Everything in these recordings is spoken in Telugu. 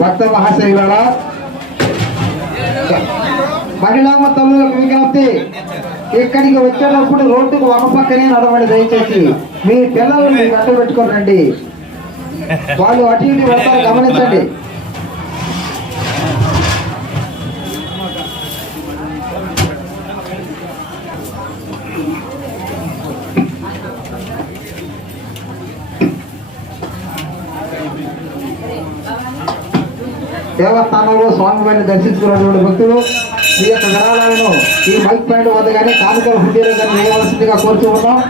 భక్త మహాశైలారా, మహిళా తల్లులకు విజ్ఞప్తి, ఇక్కడికి వచ్చేటప్పుడు రోడ్డుకు ఒక పక్కనే నడవండి. దయచేసి మీ పిల్లలు మీ వెంట పెట్టుకోరండి, వాళ్ళు అటు ఇటు వెళ్తారు, గమనించండి. దేవస్థానంలో స్వామివారిని దర్శించుకున్నటువంటి భక్తులు ఈ యొక్క విరాళాలను ఈ మైక్ పాయింట్ వద్ద కానీ కానుకల హుండీలో కానీ వేయవలసిందిగా కోరుతూ ఉన్నాం.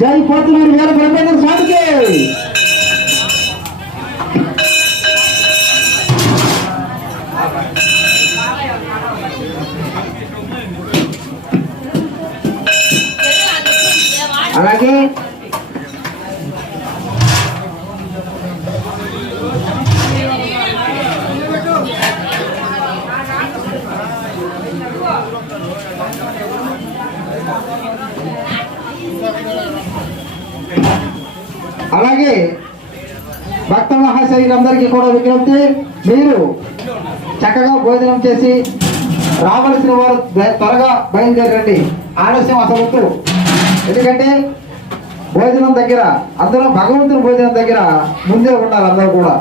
జై పోతులూరు వీర బ్రహ్మేంద్ర స్వామికి. అలాగే అలాగే భక్త మహాశైలందరికీ కూడా విజ్ఞప్తి, మీరు చక్కగా భోజనం చేసి రావలసిన వారు త్వరగా బయలుదేరండి. ఆలస్యం అసలు, ఎందుకంటే భోజనం దగ్గర అందరూ భగవంతుని భోజనం దగ్గర ముందే ఉండాలి అందరూ కూడా.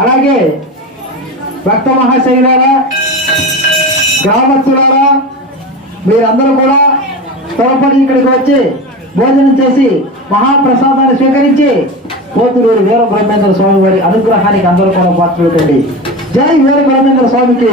అలాగే భక్త మహాశైలారా, గ్రామస్తులారా, మీరందరూ కూడా త్వరపడి ఇక్కడికి వచ్చి భోజనం చేసి మహాప్రసాదాన్ని స్వీకరించి పోతులూరు వీర బ్రహ్మేంద్ర స్వామి వారి అనుగ్రహానికి అందరూ కూడా పాత్రలు. జై వీర బ్రహ్మేంద్ర స్వామికి.